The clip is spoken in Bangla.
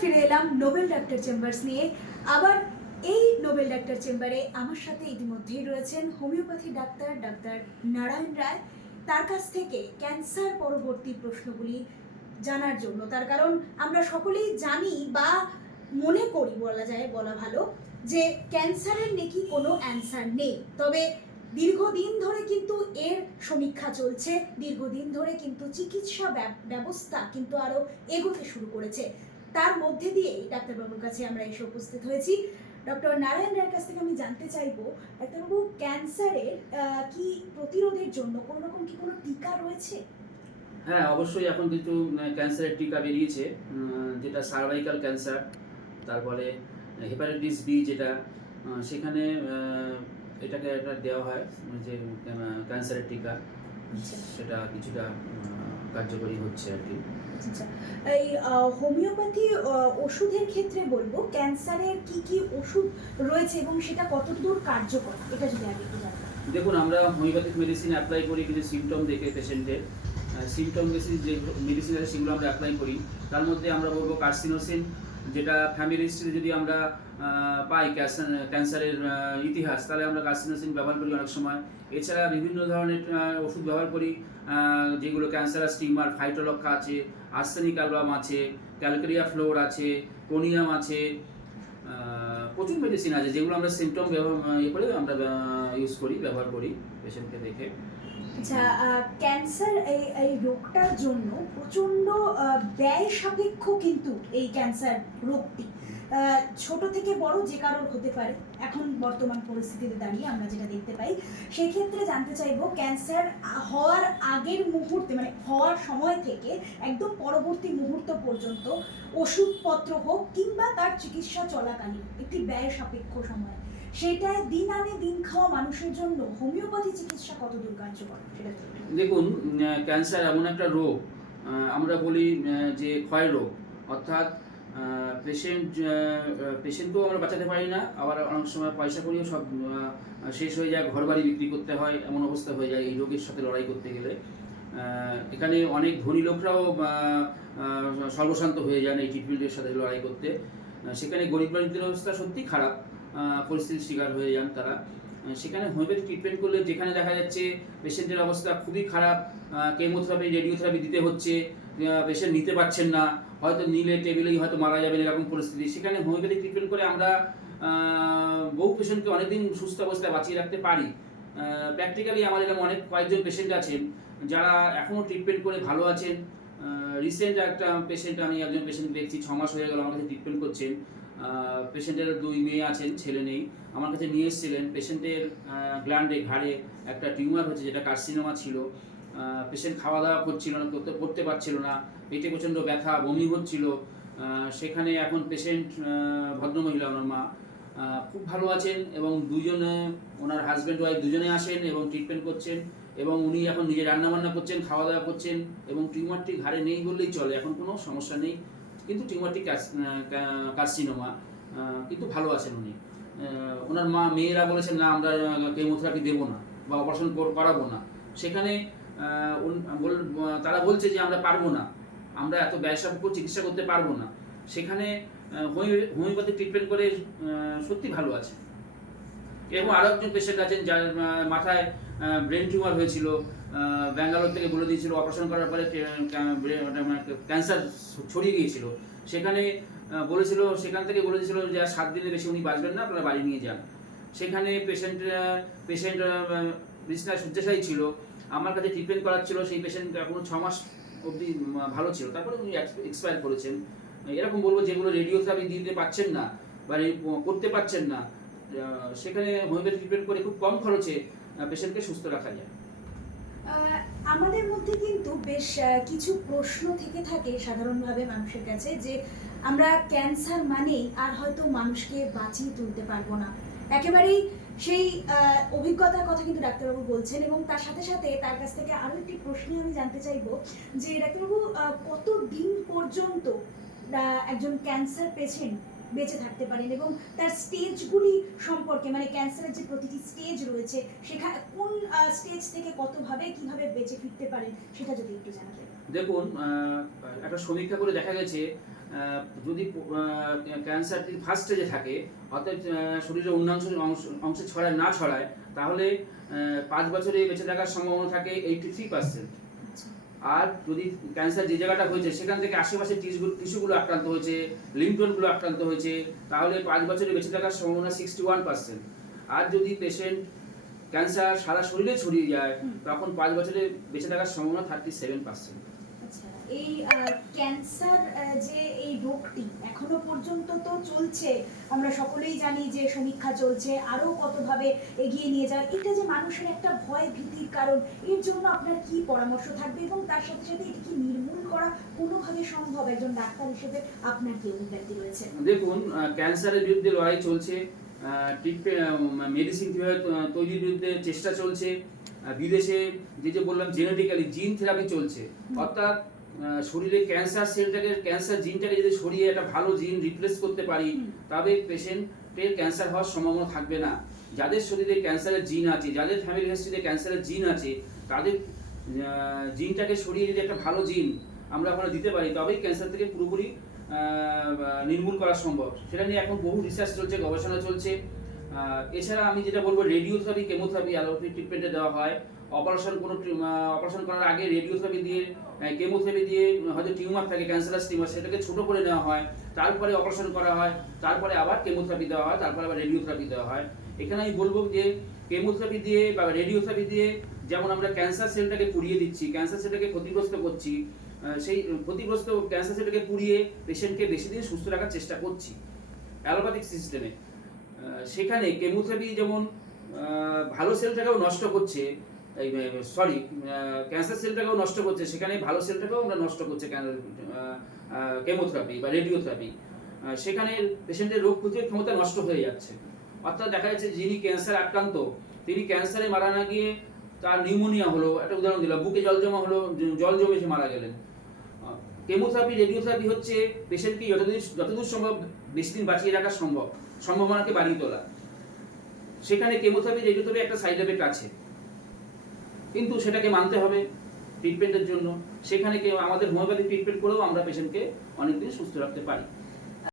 ফিরে এলাম নোবেল ডাক্তার চেম্বার্স নিয়ে। আবার এই নোবেল ডাক্তার চেম্বারে আমার সাথে ইতিমধ্যেই রয়েছেন homeopathy doctor doctor Narayan Roy. তার কাছ থেকে ক্যান্সার পরবর্তী প্রশ্নগুলি জানার জন্য, তার কারণ আমরা সকলেই জানি বা মনে করি, বলা ভালো, যে ক্যান্সারের নাকি কোনো অ্যান্সার নেই। তবে দীর্ঘদিন ধরে কিন্তু এর সমীক্ষা চলছে, দীর্ঘদিন ধরে কিন্তু চিকিৎসা ব্যবস্থা কিন্তু আরও এগোতে শুরু করেছে। তার মধ্যে দিয়েই ডাক্তারবাবুর কাছে আমরা এসে উপস্থিত হয়েছি। ডক্টর নারায়ণ রায়ের কাছ থেকে আমি জানতে চাইবো, ডাক্তারবাবু, ক্যান্সারের কি প্রতিরোধের জন্য কোনো রকম কি কোনো টিকা রয়েছে? হ্যাঁ, অবশ্যই এখন কিন্তু ক্যান্সারের টিকা বেরিয়েছে, যেটা সার্ভাইকাল ক্যান্সার, তারপরে হেপাটাইটিস বি, যেটা সেখানে এটাকে একটা দেওয়া হয়, যে ক্যান্সারের টিকা, সেটা কিছুটা কার্যকরী হচ্ছে আর কি। আচ্ছা, এই হোমিওপ্যাথি ওষুধের ক্ষেত্রে বলবো, ক্যান্সারের কি কি ওষুধ রয়েছে এবং সেটা কতদূর কার্যকর, এটা যদি আগে একটু জানতে। দেখুন, আমরা হোমিওপ্যাথিক মেডিসিন অ্যাপ্লাই করি কিছু সিমটম দেখে, পেশেন্টের সিমটম বেসিস যে মেডিসিন আছে সেগুলো আমরা অ্যাপ্লাই করি। তার মধ্যে আমরা বলবো কার্সিনোসিন, যেটা ফ্যামিলি হিস্ট্রি যদি আমরা পাই ক্যান্সারের ইতিহাস, তাহলে আমরা কার্সিনোসিন ব্যবহার করি অনেক সময়। এছাড়া বিভিন্ন ধরনের ওষুধ ব্যবহার করি, যেগুলো ক্যান্সারাস টিউমার, ফাইটোলক্কা আছে, আর্সেনিক অ্যালবাম আছে, ক্যালকেরিয়া ফ্লোর আছে, কোনিয়াম আছে, প্রচুর মেডিসিন আছে যেগুলো আমরা সিমটম করে আমরা ব্যবহার করি পেশেন্টকে দেখে। আচ্ছা, ক্যান্সার এই রোগটার জন্য প্রচণ্ড ব্যয় সাপেক্ষ কিন্তু এই ক্যান্সার রোগটি। ছোট থেকে বড় যে কারোর হতে পারে এখন বর্তমান পরিস্থিতিতে দাঁড়িয়ে আমরা যেটা দেখতে পাই। সেই ক্ষেত্রে জানতে চাইবো, ক্যান্সার হওয়ার আগের মুহূর্তে, মানে হওয়ার সময় থেকে একদম পরবর্তী মুহূর্ত পর্যন্ত ওষুধপত্র হোক কিংবা তার চিকিৎসা চলাকালীন একটি ব্যয় সাপেক্ষ সময়, সেটায় দিন আনে দিন খাওয়া মানুষের জন্য হোমিওপ্যাথি চিকিৎসা কতদূর কার্যকর সেটা। দেখুন, ক্যান্সার এমন একটা রোগ, আমরা বলি যে ক্ষয় রোগ, অর্থাৎ পেশেন্টকেও আমরা বাঁচাতে পারি না, আবার অনেক সময় পয়সা করিও সব শেষ হয়ে যায়, ঘরবাড়ি বিক্রি করতে হয়, এমন অবস্থা হয়ে যায় এই রোগের সাথে লড়াই করতে গেলে। এখানে অনেক ধনী লোকরাও সর্বশান্ত হয়ে যান এই ট্রিটমেন্টের সাথে লড়াই করতে। সেখানে গরিব মানুষদের অবস্থা সত্যি খারাপ, পরিস্থিতির শিকার হয়ে যান তারা। সেখানে হোমিওপ্যাথি ট্রিটমেন্ট করলে যেখানে দেখা যাচ্ছে পেশেন্টের অবস্থা খুবই খারাপ, কেমোথেরাপি, রেডিওথেরাপি দিতে হচ্ছে, পেশেন্ট নিতে পারছেন না, হয়তো নিলে টেবিলেই হয়তো মারা যাবেন, এরকম পরিস্থিতি, সেখানে হোমিওপ্যাথি ট্রিটমেন্ট করে আমরা বহু পেশেন্টকে অনেকদিন সুস্থ অবস্থায় বাঁচিয়ে রাখতে পারি। প্র্যাকটিক্যালি আমার এরকম অনেক কয়েকজন পেশেন্ট আছেন যারা এখনও ট্রিটমেন্ট করে ভালো আছেন। রিসেন্ট একটা পেশেন্ট, আমি একজন পেশেন্ট দেখছি 6 মাস হয়ে গেল আমার কাছে ট্রিটমেন্ট করছেন। পেশেন্টের 2 মেয়ে আছেন, ছেলে নেই। আমার কাছে নিয়ে এসেছিলেন, পেশেন্টের গ্ল্যান্ডে, ঘাড়ে একটা টিউমার হচ্ছে, যেটা কার্সিনোমা ছিল। পেশেন্ট খাওয়া দাওয়া করছিল না, করতে পারছিল না, পেটে প্রচণ্ড ব্যথা, বমি হচ্ছিল। সেখানে এখন পেশেন্ট, ভদ্রমহিলা, ওনার মা, খুব ভালো আছেন এবং দুজনে, ওনার হাজব্যান্ড ওয়াইফ দুজনে আসেন এবং ট্রিটমেন্ট করছেন, এবং উনি এখন নিজে রান্নাবান্না করছেন, খাওয়া দাওয়া করছেন, এবং টিউমারটি ঘাড়ে নেই বললেই চলে, এখন কোনো সমস্যা নেই, কিন্তু টিউমারটি কার্সিনোমা, কিন্তু ভালো আছেন উনি। ওনার মেয়েরা বলেছেন না, আমরা কেমোথেরাপি দেবো না বা অপারেশন করাবো না। সেখানে তারা বলছে যে আমরা পারবো না, আমরা এত ব্যয়সাপেক্ষ চিকিৎসা করতে পারবো না। সেখানে হোমিওপ্যাথিক ট্রিটমেন্ট করে সত্যি ভালো আছে। এবং আরও একজন পেশেন্ট আছেন যার মাথায় ব্রেন টিউমার হয়েছিল, ব্যাঙ্গালোর থেকে বলে দিয়েছিল অপারেশন করার পরে ক্যান্সার ছড়িয়ে গিয়েছিল। সেখানে সেখান থেকে বলে দিয়েছিল যে 7 দিনের বেশি উনি বাঁচবেন না, আপনারা বাড়ি নিয়ে যান। সেখানে পেশেন্ট বিছানায় শয্যাশায়ী ছিল, আমার কাছে ট্রিটমেন্ট করাচ্ছিল। সেই পেশেন্ট এখনো 6 মাস অবধি ভালো ছিল, তারপরে উনি এক্সপায়ার করেছেন। এরকম বলবো, যেগুলো রেডিওথেরাপি দিতে পারছেন না বা করতে পারছেন না, সেখানে হোমিওপ্যাথি ট্রিটমেন্ট করে খুব কম খরচে পেশেন্টকে সুস্থ রাখা যায়। আমাদের মধ্যে কিন্তু বেশ কিছু প্রশ্ন থেকে থাকে সাধারণভাবে মানুষের কাছে, যে আমরা ক্যান্সার মানেই আর হয়তো মানুষকে বাঁচিয়ে তুলতে পারবো না, একেবারেই সেই অভিজ্ঞতার কথা কিন্তু ডাক্তারবাবু বলছেন। এবং তার সাথে সাথে তার কাছ থেকে আরও একটি প্রশ্ন আমি জানতে চাইবো, যে ডাক্তারবাবু, কত দিন পর্যন্ত একজন ক্যান্সার পেশেন্ট বেঁচে থাকতে পারেন এবং তার স্টেজগুলি সম্পর্কে, মানে ক্যান্সারের যে প্রতিটি স্টেজ রয়েছে, সেখানে কোন স্টেজ থেকে কতভাবে কিভাবে বেঁচে ফিরতে পারেন, সেটা যদি একটু জানাতেন। দেখুন, একটা সমীক্ষা করে দেখা গেছে যদি ক্যান্সারটি ফার্স্ট স্টেজে থাকে, অর্থাৎ শরীরের অন্য অংশে ছড়ায় তাহলে 5 বছরে বেঁচে থাকার সম্ভাবনা থাকে 83%। আর যদি ক্যান্সার যে জায়গাটা হয়েছে সেখান থেকে আশেপাশে টিস্যুগুলো আক্রান্ত হয়েছে, লিম্ফনোডগুলো আক্রান্ত হয়েছে, তাহলে 5 বছরে বেঁচে থাকার সম্ভাবনা 61%। আর যদি পেশেন্ট ক্যান্সার সারা শরীরে ছড়িয়ে যায় তখন 5 বছরে বেঁচে থাকার সম্ভাবনা 37%। আচ্ছা, এই ক্যান্সার যে এই রোগটি এখনো পর্যন্ত তো চলছে, আমরা সকলেই জানি যে সমীক্ষা চলছে, আরো কতভাবে এগিয়ে নিয়ে যায়, এটা যে মানুষের একটা ভয় ভীতির কারণ, এর জন্য আপনার কি পরামর্শ থাকবে এবং তার সাথে সাথে এটি কি নির্মূল করা কোনোভাবে সম্ভব? একজন ডাক্তার হিসেবে আপনার কি অভিব্যক্তি রয়েছে? দেখুন, ক্যান্সারের বিরুদ্ধে লড়াই চলছে, মেডিসিন কীভাবে তৈরির বিরুদ্ধে চেষ্টা চলছে, বিদেশে যে বললাম জেনেটিক্যালি জিন থেরাপি চলছে, অর্থাৎ শরীরে ক্যান্সার জিনটাকে যদি সরিয়ে একটা ভালো জিন রিপ্লেস করতে পারি তবে পেশেন্টের ক্যান্সার হওয়ার সম্ভাবনা থাকবে না। যাদের শরীরে ক্যান্সারের জিন আছে, যাদের ফ্যামিলি হিস্ট্রিতে ক্যান্সারের জিন আছে, তাদের জিনটাকে সরিয়ে যদি একটা ভালো জিন আমরা ওখানে দিতে পারি তবেই ক্যান্সার থেকে পুরোপুরি নির্মূল করা সম্ভব। সেটা নিয়ে এখন বহু রিসার্চ চলছে, গবেষণা চলছে। এছাড়া আমি যেটা বলবো, রেডিওথেরাপি, কেমোথেরাপি অ্যালোপ্যাথিক ট্রিটমেন্টে দেওয়া হয়। অপারেশন করার আগে রেডিওথেরাপি দিয়ে, কেমোথেরাপি দিয়ে হয়তো টিউমার থাকে, ক্যান্সারাস টিউমার, সেটাকে ছোট করে নেওয়া হয়, তারপরে অপারেশন করা হয়, তারপরে আবার কেমোথেরাপি দেওয়া হয়, তারপরে আবার রেডিওথেরাপি দেওয়া হয়। এখানে আমি বলবো যে কেমোথেরাপি দিয়ে বা রেডিওথেরাপি দিয়ে যেমন আমরা ক্যান্সার সেলটাকে পুড়িয়ে দিচ্ছি, ক্যান্সার সেলটাকে ক্ষতিগ্রস্ত করছি, সেই ক্ষতিগ্রস্ত ক্যান্সার সেলটাকে পুড়িয়ে পেশেন্টকে বেশি দিন সুস্থ রাখার চেষ্টা করছি অ্যালোপ্যাথিক সিস্টেমে। সেখানে কেমোথেরাপি যেমন ভালো সেলটাকেও নষ্ট করছে, ক্যান্সার সেলটাকেও নষ্ট করছে, সেখানে ভালো সেলটাকেও আমরা নষ্ট করছে কেমোথেরাপি বা রেডিওথেরাপি। সেখানে পেশেন্টের রোগ প্রতিরোধ ক্ষমতা নষ্ট হয়ে যাচ্ছে। অর্থাৎ দেখা যাচ্ছে যিনি ক্যান্সার আক্রান্ত তিনি ক্যান্সারে মারা না গিয়ে তার নিউমোনিয়া হলো, একটা উদাহরণ দিলাম, বুকে জল জমা হলো, জল জমে সে মারা গেলেন। কেমোথেরাপি, রেডিওথেরাপি হচ্ছে পেশেন্টকে যতদূর সম্ভব বেশি দিন বাঁচিয়ে রাখা সম্ভাবনাকে বাড়িয়ে তোলা। সেখানে কেমোথেরাপি, রেডিওথেরাপি একটা সাইড এফেক্ট আছে, কিন্তু সেটাকে মানতে হবে ট্রিটমেন্টের জন্য। সেখানে আমাদের হোমিওপ্যাথি ট্রিটমেন্ট করেও আমরা পেশেন্টকে অনেকদিন সুস্থ রাখতে পারি।